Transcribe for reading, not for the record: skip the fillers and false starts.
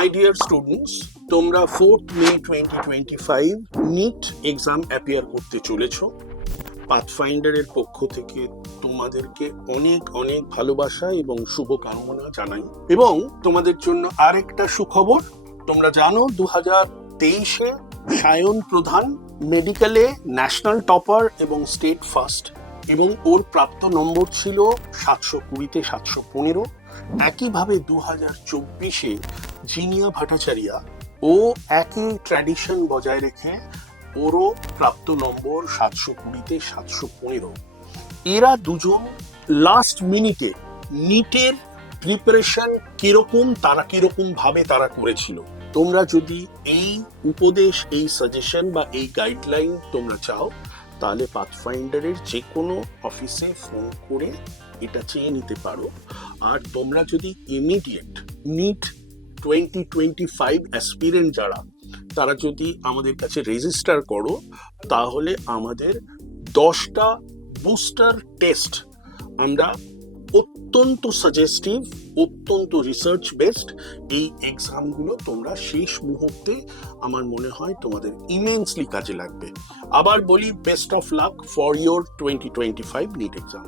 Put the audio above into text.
My dear students, তোমরা 4th May 2025 NEET exam appear করতে চলেছো। পাথফাইন্ডারের পক্ষ থেকে তোমাদেরকে অনেক অনেক ভালোবাসা এবং শুভকামনা জানাই। এবং তোমাদের জন্য আরেকটা সুখবর, তোমরা জানো 2023-এ সায়ন প্রধান মেডিকেলে ন্যাশনাল টপার এবং স্টেট ফার্স্ট, এবং ওর প্রাপ্ত নম্বর ছিল 720-তে 715। একইভাবে 2024-এ জিনিয়া ভট্টাচার্য ও একই ট্র্যাডিশন বজায় রেখে ওরও প্রাপ্ত নম্বর 720-তে 715। এরা দুজন লাস্ট মিনিটে নিটের প্রিপারেশন কিরকম ভাবে তারা করেছিল। তোমরা যদি এই উপদেশ, এই সাজেশন বা এই গাইডলাইন তোমরা চাও, তাহলে পাথফাইন্ডারের যে কোনো অফিসে ফোন করে এটা চেয়ে নিতে পারো। আর তোমরা যদি ইমিডিয়েট নিট 2025 অ্যাসপিরেন্ট যারা, তারা যদি আমাদের কাছে রেজিস্টার করো, তাহলে আমাদের 10টা বুস্টার টেস্ট আমরা অত্যন্ত সাজেস্টিভ, অত্যন্ত রিসার্চ বেসড এই এক্সামগুলো তোমরা শেষ মুহূর্তে আমার মনে হয় তোমাদের ইমেন্সলি কাজে লাগবে। আবার বলি, best of luck for your 2025 NEET exam.